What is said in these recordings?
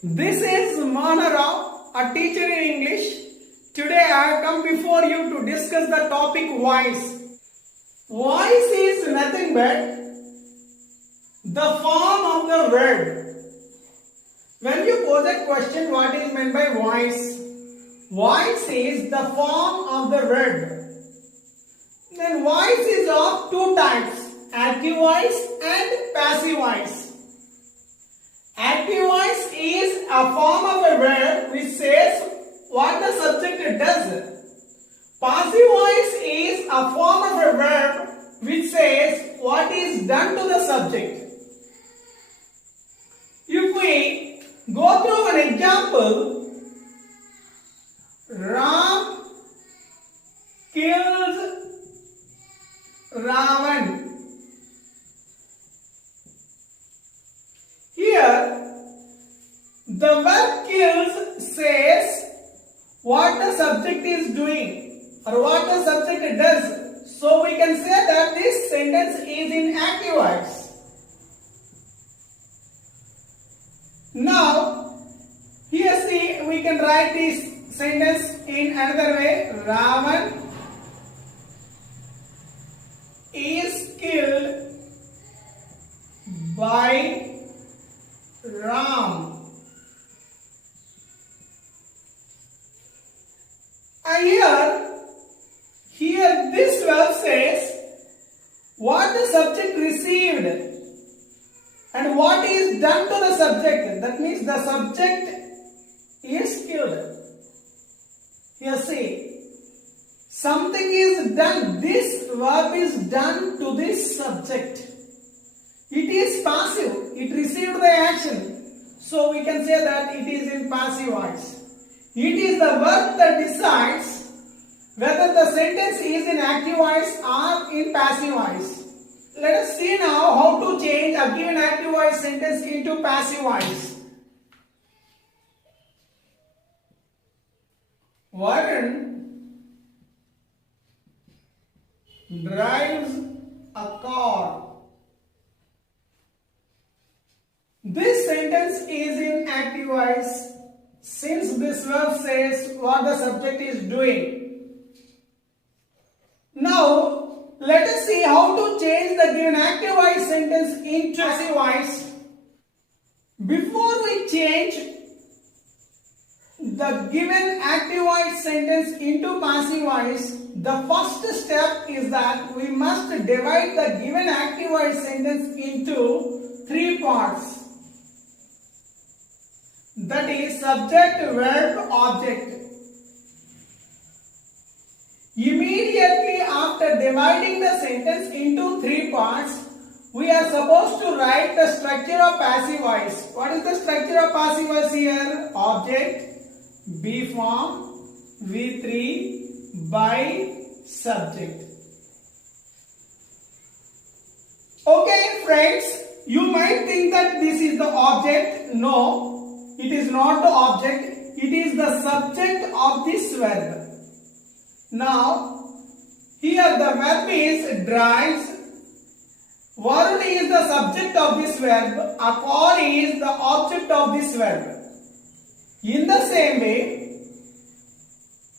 This is Manara, a teacher in English. Today I have come before you to discuss the topic voice. Voice is nothing but the form of the word. When you pose a question, what is meant by voice? Voice is the form of the word. Then voice is of two types, active voice and passive voice. Active voice is a form of a verb which says what the subject does. Passive voice is a form of a verb which says what is done to the subject. If we go through an example, Ram kills Ravan. Here, the verb kills says what the subject is doing or what the subject does. So we can say that this sentence is in active voice. Now, here see, we can write this sentence in another way. Ravan is killed by Ram. And here this verb says what the subject received and what is done to the subject. That means the subject is killed. Here see, something is done. This verb is done to this subject. It is passive. It received the action. So we can say that it is in passive voice. It is the verb that decides whether the sentence is in active voice or in passive voice. Let us see now how to change a given active voice sentence into passive voice. Varun drives a car. This sentence is in active voice since this verb says what the subject is doing. Now, let us see how to change the given active voice sentence into passive voice. Before we change the given active voice sentence into passive voice, the first step is that we must divide the given active voice sentence into three parts. That is subject, verb, object. Immediately after dividing the sentence into three parts, we are supposed to write the structure of passive voice. What is the structure of passive voice here? Object, be form, V3, by subject. Okay friends, you might think that this is the object. No. It is not the object, it is the subject of this verb. Now, here the verb is drives. Varun is the subject of this verb. A car is the object of this verb. In the same way,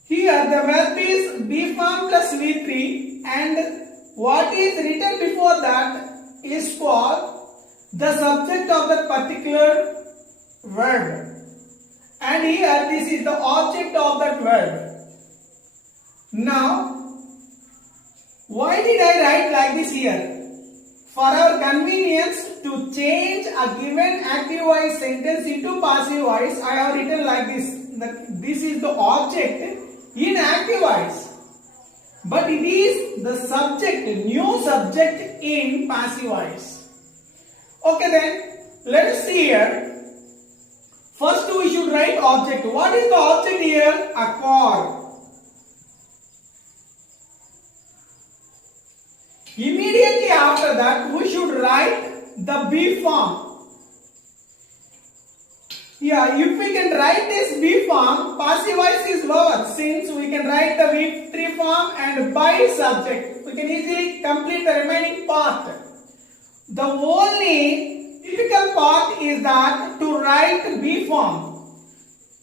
here the verb is be form plus V3 and what is written before that is for the subject of that particular verb, and here this is the object of that verb. Now, why did I write like this here? For our convenience to change a given active voice sentence into passive voice, I have written like this. That this is the object in active voice, but it is the subject, new subject in passive voice. Okay then, let us see here. First we should write object. What is the object here? A car. Immediately after that we should write the be form. Yeah, if we can write this be form, passive voice is lower since we can write the V3 form and by subject. We can easily complete the remaining part. The only Difficult part is that to write B form.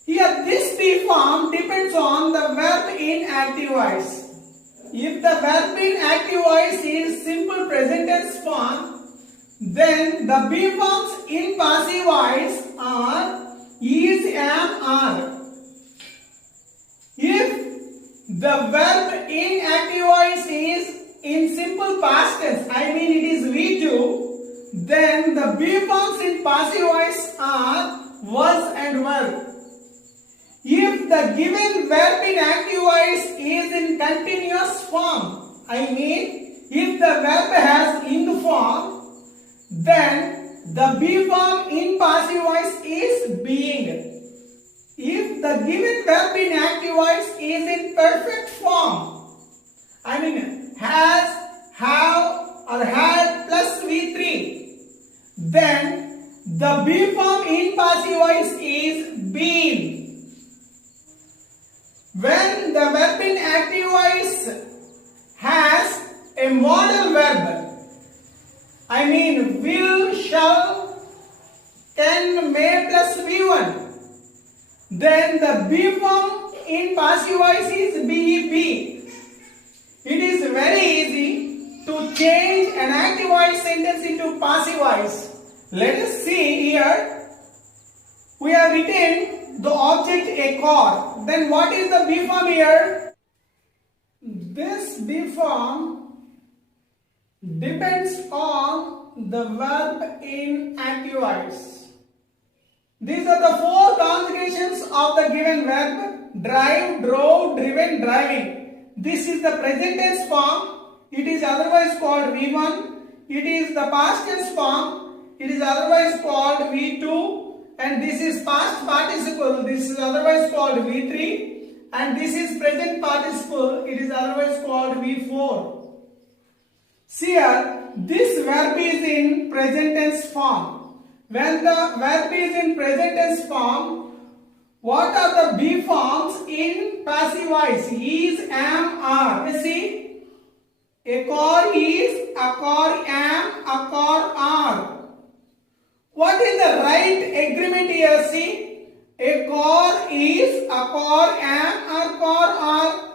Here this B form depends on the verb in active voice. If the verb in active voice is simple present tense form, then the B forms in passive voice are is, am, are. If the verb in active voice is in simple past tense, I mean it is V2, then the B forms in passive voice are was and were. If the given verb in active voice is in continuous form, I mean if the verb has ing form, then the B form in passive voice is being. If the given verb in active voice is in perfect form, I mean has, have or had plus V3, then the B form in passive voice is been. When the verb in active voice has a modal verb, I mean will, shall, can, may plus V1, then the B form in passive voice is BEP. It is very easy to change an active voice sentence into passive voice. Let us see here. We have written the object a car. Then what is the B form here? This B form depends on the verb in active voice. These are the four conjugations of the given verb: drive, drove, driven, driving. This is the present tense form. It is otherwise called V1. It is the past tense form. It is otherwise called V2. And this is past participle. This is otherwise called V3. And this is present participle. It is otherwise called V4. See here, this verb is in present tense form. When the verb is in present tense form, what are the B forms in passive voice? Is, am, are. You see, a car is, a car am, a car are. What is the right agreement here? See, a car is, a car am, a car are.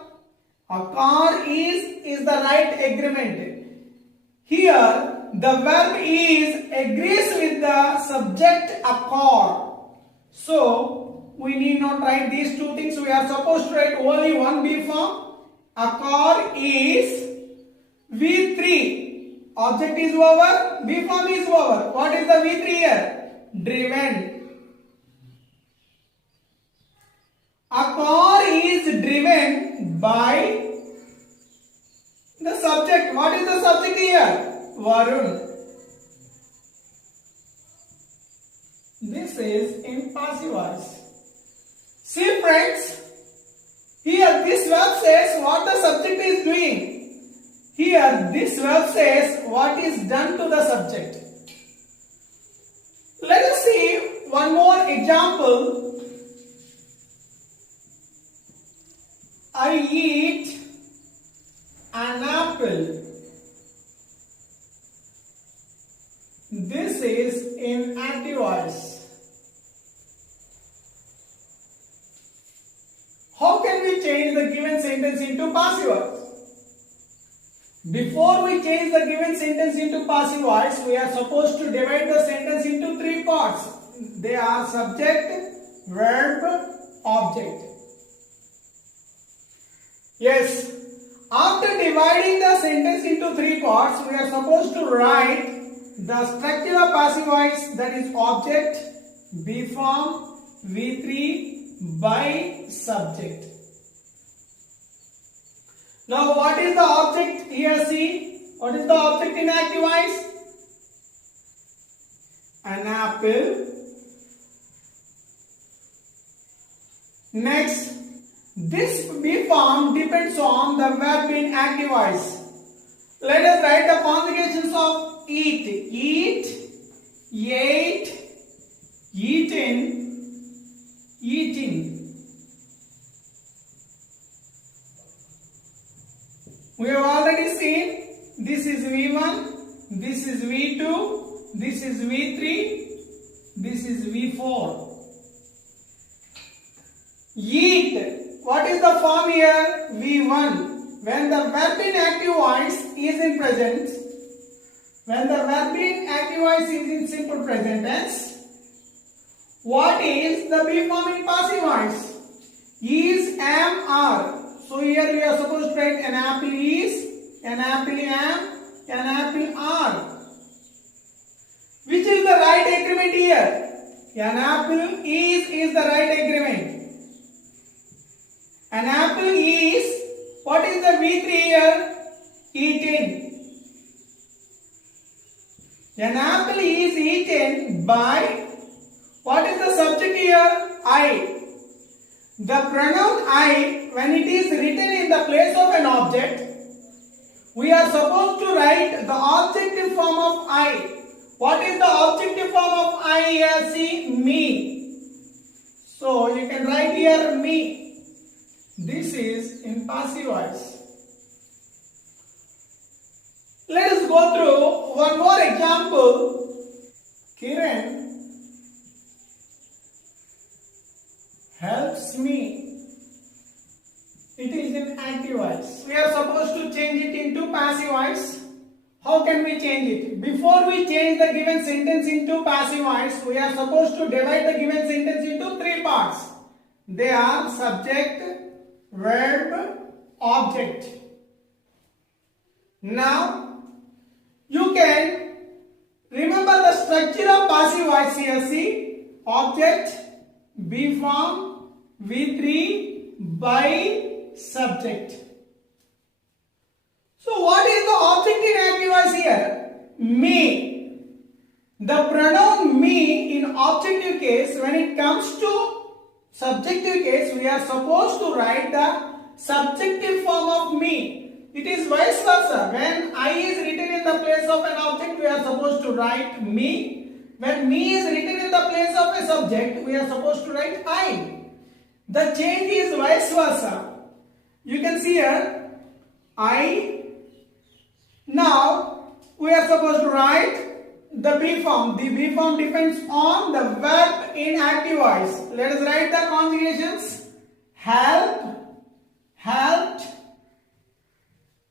A car is the right agreement. Here, the verb is agrees with the subject a car. So, we need not write these two things. We are supposed to write only one B form. A car is V3. Object is over, B form is over. What is the V3 here? Driven. A car is driven by the subject. What is the subject here? Varun. This is in passive voice. See friends, here this verb says what the subject is doing. Here this verb says what is done to the subject. Let us see one more example. I eat an apple. This is in active voice. How can we change the given sentence into passive voice? Before we change the given sentence into passive voice, we are supposed to divide the sentence into three parts. They are subject, verb, object. Yes, after dividing the sentence into three parts, we are supposed to write the structure of passive voice, that is object, B form, V3 by subject. Now what is the object here? See, what is the object in active voice? An apple. Next, this B form depends on the verb in active voice. Let us write the conjugations of eat. Eat, ate, eaten, eating. We have already seen this is V1, this is V2, this is V3, this is V4. Eat. What is the form here? V1. When the verb in active voice is in present, when the verb in active voice is in simple present tense, what is the B form in passive voice? Is, am, are. So here we are supposed to write an apple is, an apple am, an apple are. Which is the right agreement here? An apple is the right agreement. An apple is, what is the V3 here? Eaten. An apple is eaten by, what is the subject here? I. The pronoun I, when it is written in the place of an object, we are supposed to write the objective form of I. What is the objective form of I here? See, me. So you can write here me. This is in passive voice. Let us go through one more example. Kiran helps me. It is in active voice. We are supposed to change it into passive voice. How can we change it? Before we change the given sentence into passive voice, we are supposed to divide the given sentence into three parts. They are subject, verb, object. Now, you can remember the structure of passive voice here. See, object, B form, V3, by, subject. So what is the object in active voice here? Me. The pronoun me in objective case, when it comes to subjective case, we are supposed to write the subjective form of me. It is vice versa. When I is written in the place of an object, we are supposed to write me. When me is written in the place of a subject, we are supposed to write I. The change is vice versa. You can see here, I. Now, we are supposed to write the B form. The B form depends on the verb in active voice. Let us write the conjugations. Help, helped,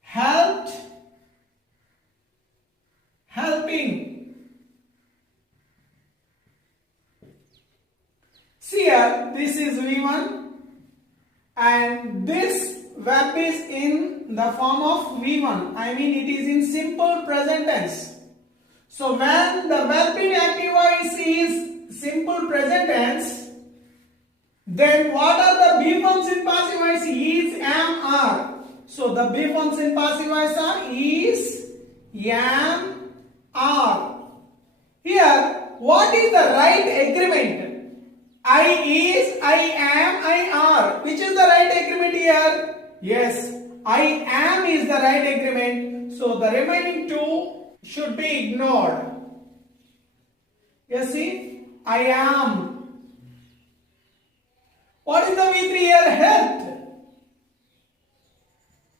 helped, helping. See here, this is V1 and this verb is in the form of V1. I mean it is in simple present tense. So when the verb in active voice is simple present tense, then what are the B forms in passive voice? Is, am, are. So the B forms in passive voice are is, am, are. Here, what is the right agreement? I is, I am, I are. Which is the right agreement here? Yes, I am is the right agreement. So the remaining two should be ignored. You see, I am. What is the V3 here? Helped.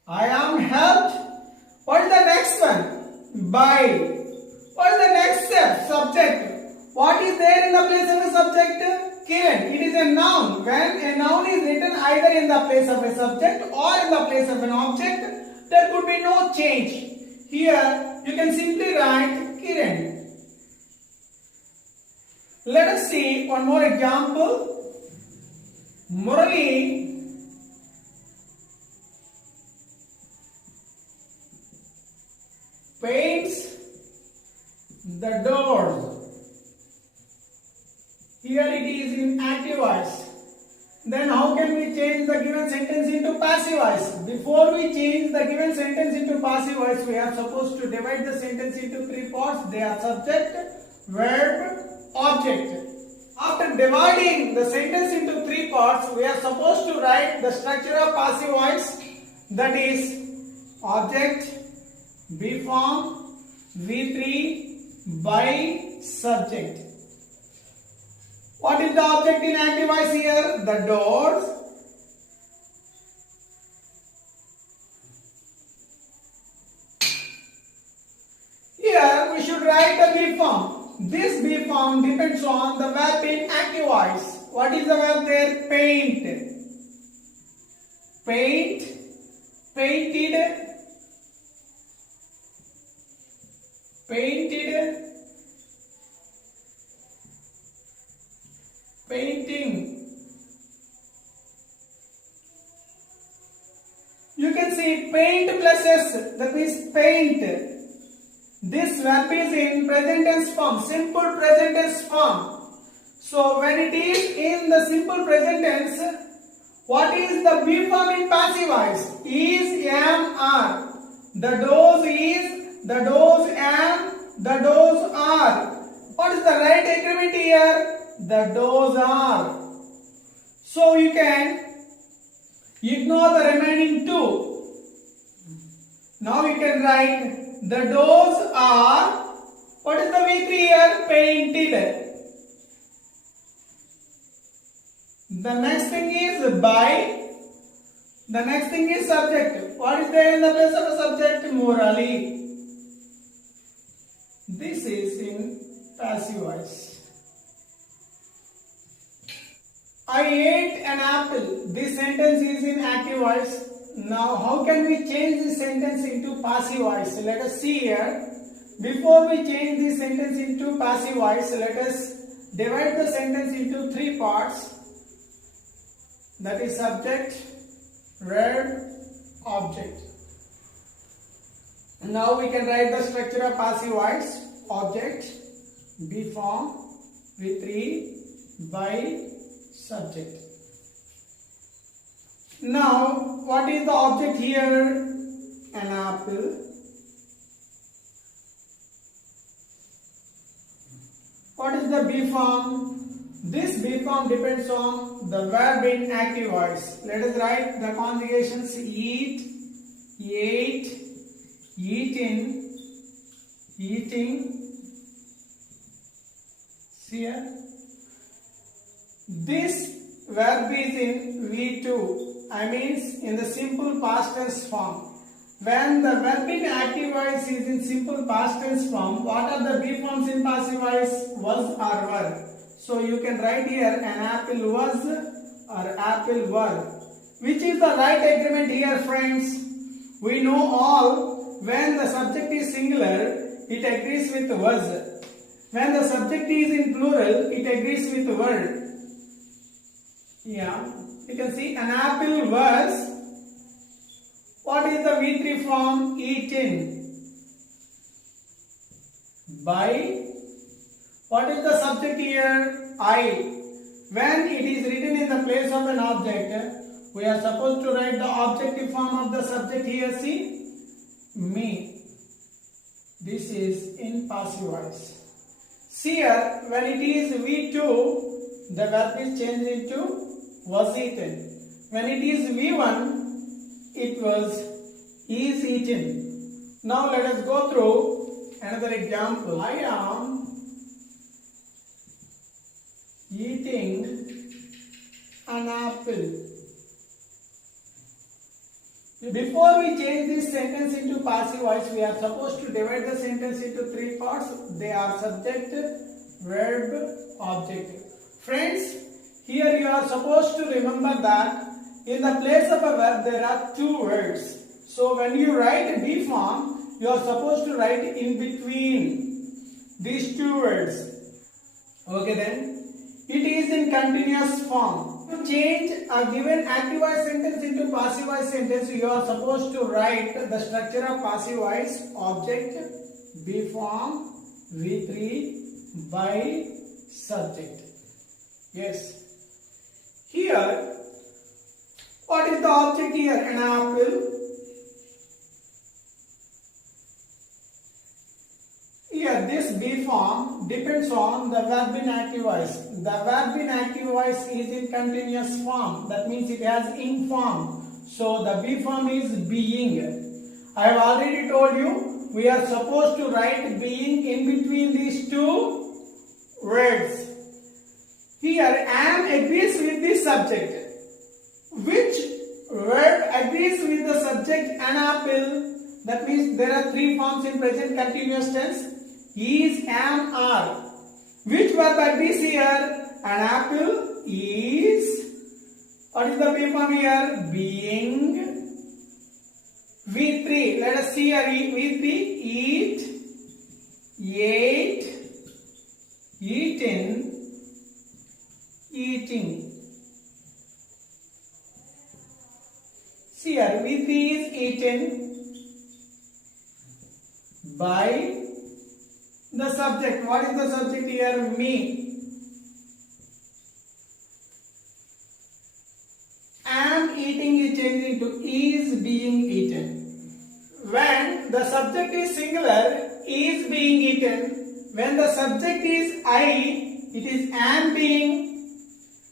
I am helped. What is the next one? By. What is the next step? Subject. What is there in the place of a subject? Kiran. It is a noun. When a noun is written either in the place of a subject or in the place of an object, there could be no change. Here, you can simply write Kiran. Let us see one more example. Murali paints the doors. Here it is in active voice. Then how can we change the given sentence into passive voice? Before we change the given sentence into passive voice, we are supposed to divide the sentence into three parts. They are subject, verb, object. After dividing the sentence into three parts, we are supposed to write the structure of passive voice, that is object, B form, V3, by, subject. What is the object in active voice here? The doors. Here we should write a B form. This B form depends on the verb in active voice. What is the verb there? Paint. Paint, painted, painted, painting. You can see paint plus S, that means paint. This verb is in present tense form, simple present tense form. So when it is in the simple present tense, what is the B form in passive voice? Is, am, are. The does is, the does am, the does are. What is the right agreement here? The does are. So you can ignore the remaining two. Now you can write the does are. What is the V3 here? Painted. The next thing is by. The next thing is subject. What is there in the place of a subject? Morally. This is in passive voice. I ate an apple. This sentence is in active voice. Now how can we change this sentence into passive voice? Let us see here. Before we change this sentence into passive voice, let us divide the sentence into three parts. That is subject, verb, object. Now we can write the structure of passive voice. Object, B form, V3, by, subject. Now what is the object here? An apple. What is the B form? This B form depends on the verb in active voice. Let us write the conjugations: eat, ate, eaten, eating. See here. This verb is in V2. I means in the simple past tense form. When the verb in active voice is in simple past tense form, what are the B forms in passive voice? Was or were. So you can write here an apple was or apple were. Which is the right agreement here, friends? We know all, when the subject is singular, it agrees with was. When the subject is in plural, it agrees with were. Yeah, you can see an apple was. What is the V3 form? Eaten. By. What is the subject here? I. When it is written in the place of an object, we are supposed to write the objective form of the subject here. See? Me. This is in passive voice. See here, when it is V2, the verb is changed into was eaten. When it is V1, it was is eaten. Now let us go through another example. I am eating an apple. Before we change this sentence into passive voice, we are supposed to divide the sentence into three parts. They are subject, verb, object. Friends, here you are supposed to remember that in the place of a verb there are two words. So when you write a B form, you are supposed to write in between these two words. Okay then, it is in continuous form. To change a given active voice sentence into passive voice sentence, you are supposed to write the structure of passive voice: object, B form, V3, by, subject. Yes. Here, what is the object here? An apple. Here, this B form depends on the verb in active voice. The verb in active voice is in continuous form. That means it has ing form. So the B form is being. I have already told you, we are supposed to write being in between these two words. Here, am agrees with the subject. Which verb agrees with the subject? An apple. That means there are three forms in present continuous tense. is, am, are. Which verb agrees here? An apple is. What is the B form here? Being. V3. Let us see here. V3. Eat. Ate. Eaten. Eating. See here. V3 is eaten by the subject. What is the subject here? Me. Am eating is changing to is being eaten. When the subject is singular, is being eaten. When the subject is I, it is am being.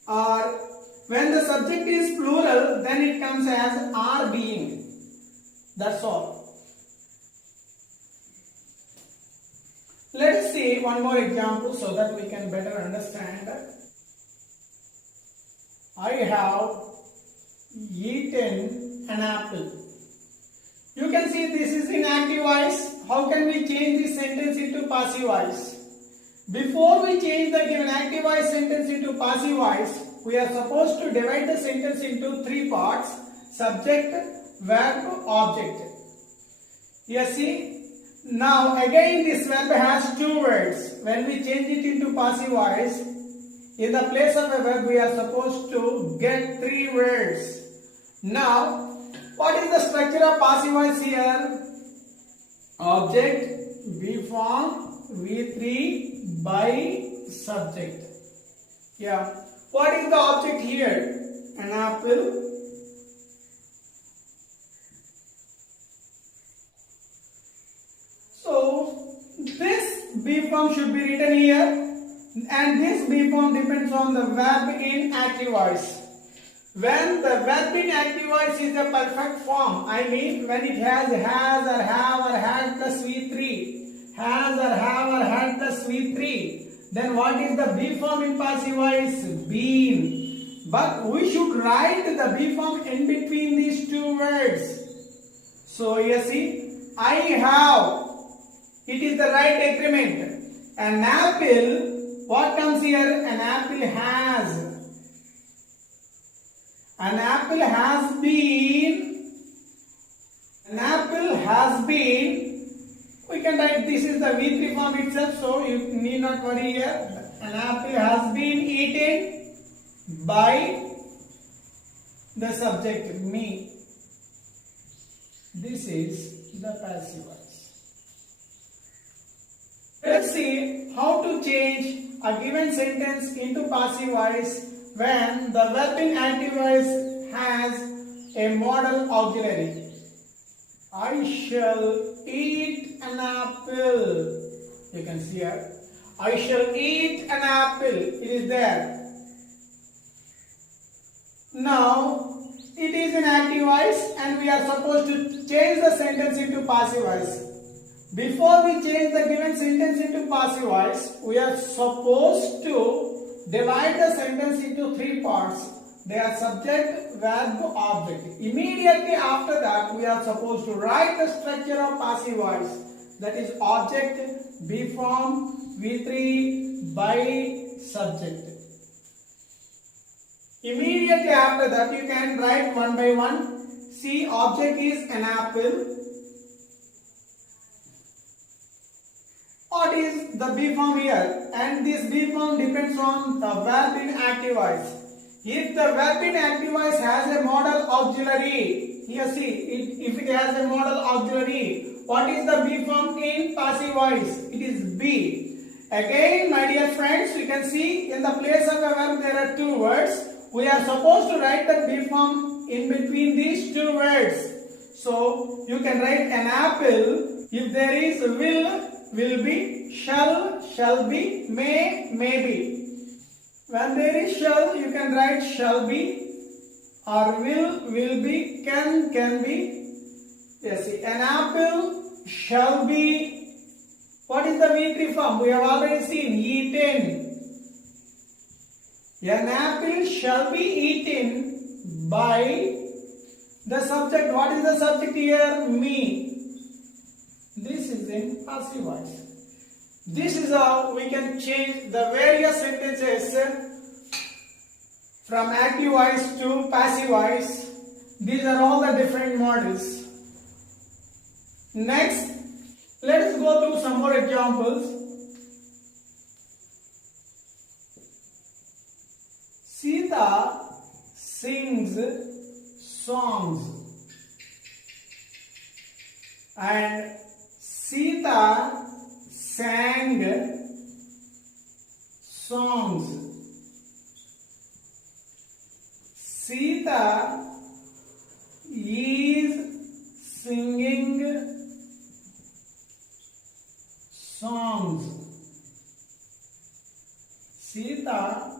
Or when the subject is plural, then it comes as are being. That's all. Let us see one more example so that we can better understand. I have eaten an apple. You can see this is in active voice. How can we change this sentence into passive voice? Before we change the given active voice sentence into passive voice, we are supposed to divide the sentence into three parts: subject, verb, object. You see? Now again this verb has two words. When we change it into passive voice, in the place of a verb we are supposed to get three words. Now what is the structure of passive voice here? Object, V form, V3 by subject. Yeah. What is the object here? An apple. So this B form should be written here, and this B form depends on the verb in active voice. When the verb in active voice is a perfect form, I mean when it has or have or had plus V3, has or have or had plus V3, then what is the B form in passive voice? Been. But we should write the B form in between these two words. So you see, I have. It is the right agreement. An apple, what comes here? An apple has. An apple has been. An apple has been. We can write this is the V3 form itself, so you need not worry here. An apple has been eaten by the subject, me. This is the passive voice. Let's see how to change a given sentence into passive voice when the verb in active voice has a modal auxiliary. I shall eat an apple. You can see here. I shall eat an apple. It is there. Now, it is in active voice and we are supposed to change the sentence into passive voice. Before we change the given sentence into passive voice, we are supposed to divide the sentence into three parts. They are subject, verb, object. Immediately after that, we are supposed to write the structure of passive voice. That is object, B form, V3 by subject. Immediately after that, you can write one by one. See, object is an apple. What is the B form here? And this B form depends on the verb in active voice. If the verb in active voice has a modal auxiliary, here see, if it has a modal auxiliary, what is the B form in passive voice? It is B. Again, my dear friends, you can see in the place of a verb there are two words. We are supposed to write the B form in between these two words. So, you can write an apple. If there is will be, shall be, may be. When there is shall, you can write shall be, or will be, can be. Yes, see, an apple shall be. What is the V3 form? We have already seen, eaten. An apple shall be eaten by the subject. What is the subject here? Me. This is in passive voice. This is how we can change the various sentences from active voice to passive voice. These are all the different models. Next, let us go through some more examples. Sita sings songs and Sita sang songs. Sita is singing songs. Sita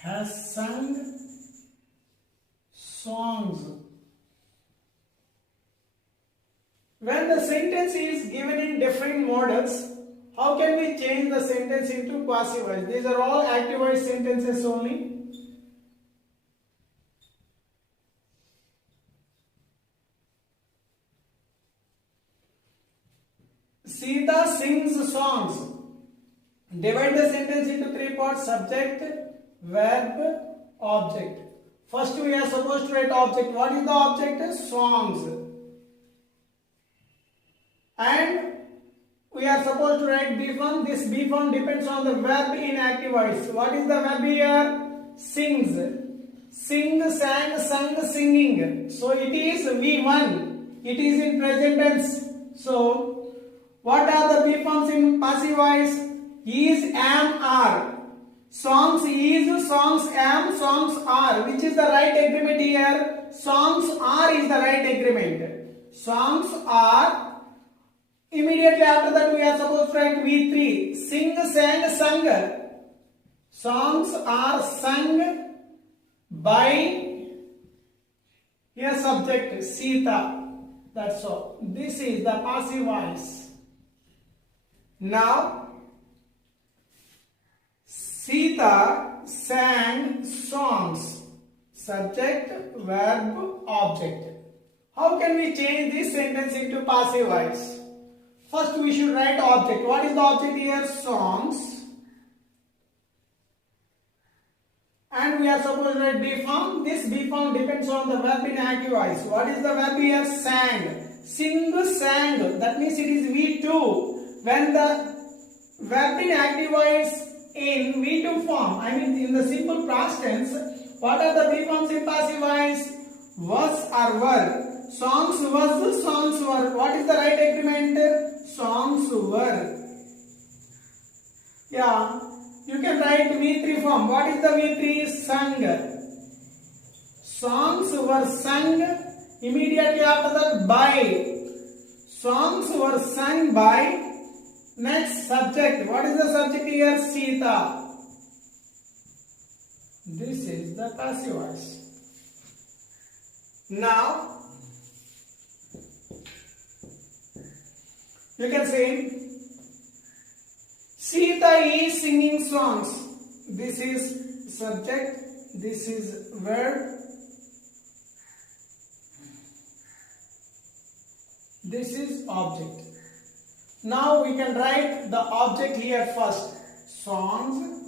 has sung songs. When the sentence is given in different models, how can we change the sentence into passive voice? These are all active voice sentences only. Sita sings songs. Divide the sentence into three parts: subject, verb, object. First we are supposed to write object. What is the object? Songs. And we are supposed to write be form. This be form depends on the verb in active voice. What is the verb here? Sings. Sing, sang, sung, singing. So it is V1. It is in present tense. So what are the be forms in passive voice? Is, am, are. Songs is, songs am, songs are. Which is the right agreement here? Songs are is the right agreement. Songs are. Immediately after that we are supposed to write V3. Sing, sang, sung. Songs are sung by a subject, Sita. That's all. This is the passive voice. Now, Sita sang songs. Subject, verb, object. How can we change this sentence into passive voice? First we should write object. What is the object here? Songs. And we are supposed to write be form. This be form depends on the verb in active voice. What is the verb here? Sang. Sing, sang. That means it is V2. When the verb in active voice in V2 form, I mean in the simple past tense, what are the be forms in passive voice? Was or were. Songs was, songs were. What is the right agreement? Songs were. Yeah, you can write V3 form. What is the V3? Sung. Songs were sung. Immediately after that, by. Songs were sung by. Next, subject. What is the subject here? Sita. This is the passive voice. Now, you can say Sita is singing songs. This is subject, this is verb, this is object. Now we can write the object here first. Songs.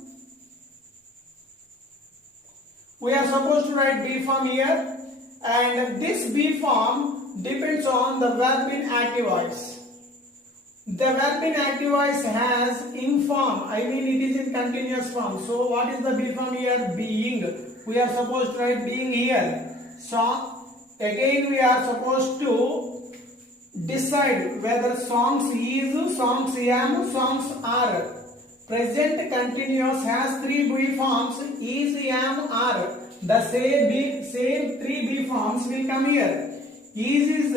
We are supposed to write be form here, and this be form depends on the verb in active voice. The verb in active voice has in form, I mean it is in continuous form. So what is the be form here? Being. We are supposed to write being here. So again we are supposed to decide whether songs is, songs am, songs are. Present continuous has three be forms: is, am, are. The same three be forms will come here. Is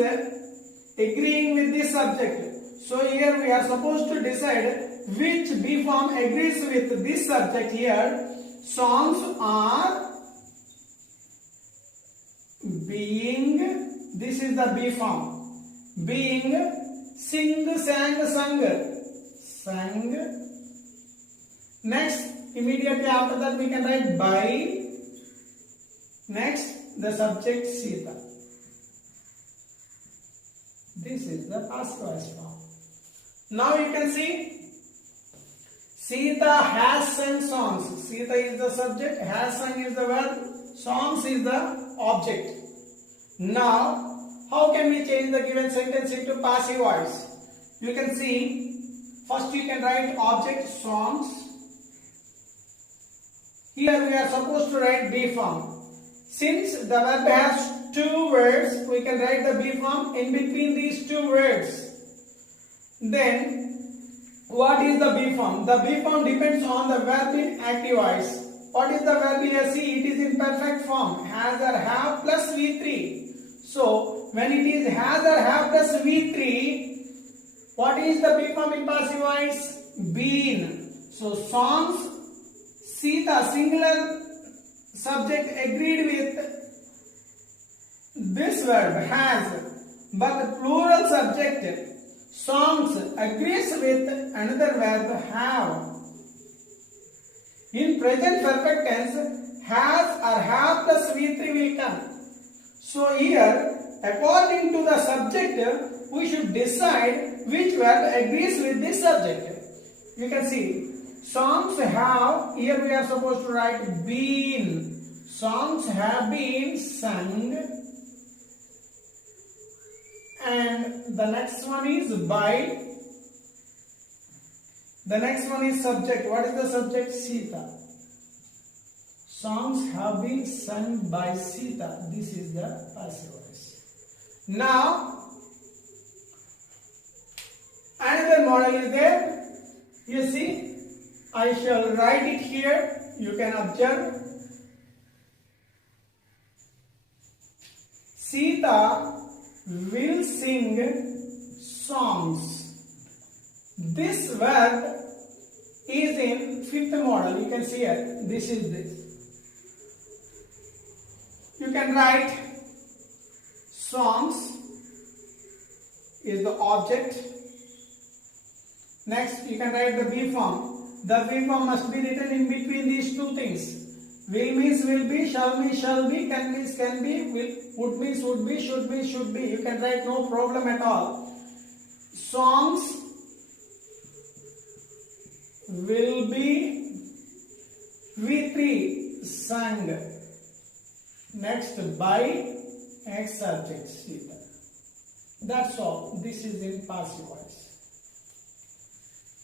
agreeing with this subject. So here we are supposed to decide which be form agrees with this subject here. Songs are being. This is the be form. Being. Sing, sang, sung. Sang. Next, immediately after that we can write by. Next, the subject Sita. This is the past voice form. Now you can see Sita has sung songs. Sita is the subject, has sung is the verb, songs is the object. Now, how can we change the given sentence into passive voice? You can see, first you can write object songs. Here we are supposed to write be form. Since the verb has two words, we can write the be form in between these two words. Then, what is the be form? The be form depends on the verb in active voice. What is the verb here? See, it is in perfect form. Has or have plus V3. So, when it is has or have plus V3, what is the be form in passive voice? Been. So, songs, Sita, singular subject agreed with this verb, has, but the plural subject, songs, agrees with another verb, have. In present perfect tense, has or have plus V3 will come. So here, according to the subject, we should decide which verb agrees with this subject. You can see, songs have, here we are supposed to write been. Songs have been sung. And the next one is by. The next one is subject. What is the subject? Sita. Songs have been sung by Sita. This is the passive voice. Now, another model is there. You see, I shall write it here. You can observe. Sita will sing songs. This verb is in fifth model. You can see here. This is this. You can write songs is the object. Next, you can write the be form. The be form must be written in between these two things. Will means will be, shall means shall be, can means can be, would means would be, should means should be. You can write no problem at all. Songs will be V3 sung. Next, by X subject. That's all. This is in passive voice.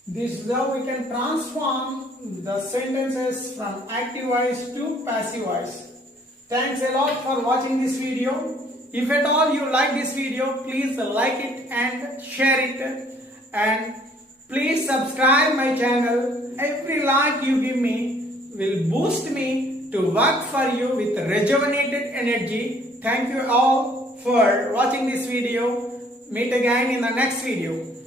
This is how we can transform the sentences from active voice to passive voice. Thanks a lot for watching this video. If at all you like this video, please like it and share it. And please subscribe my channel. Every like you give me will boost me to work for you with rejuvenated energy. Thank you all for watching this video. Meet again in the next video.